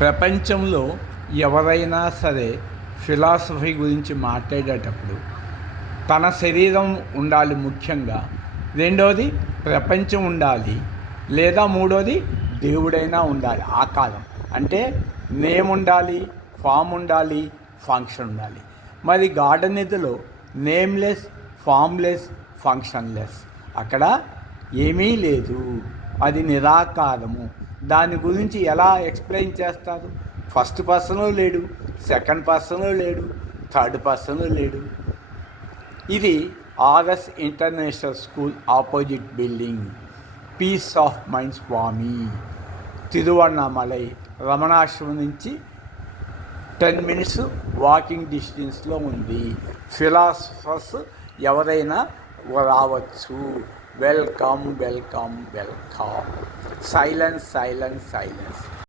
ప్రపంచంలో ఎవరైనా సరే ఫిలాసఫీ గురించి మాట్లాడేటప్పుడు తన శరీరం ఉండాలి ముఖ్యంగా, రెండోది ప్రపంచం ఉండాలి, లేదా మూడోది దేవుడైనా ఉండాలి. ఆకారం అంటే నేమ్ ఉండాలి, ఫామ్ ఉండాలి, ఫంక్షన్ ఉండాలి. మరి గార్డెనిజంలో నేమ్లెస్, ఫామ్లెస్, ఫంక్షన్లెస్, అక్కడ ఏమీ లేదు, అది నిరాకారము. దాని గురించి ఎలా ఎక్స్ప్లెయిన్ చేస్తారు? ఫస్ట్ పర్సన్ లేడు, సెకండ్ పర్సన్ లేడు, థర్డ్ పర్సన్ లేడు. ఇది RS international school opposite building, peace of mind స్వామి, తిరువన్నామలై రమణాశ్రమం నుంచి 10 minutes వాకింగ్ డిస్టెన్స్లో ఉంది. ఫిలాసఫర్స్ ఎవరైనా రావచ్చు. Welcome welcome welcome. Silence silence silence.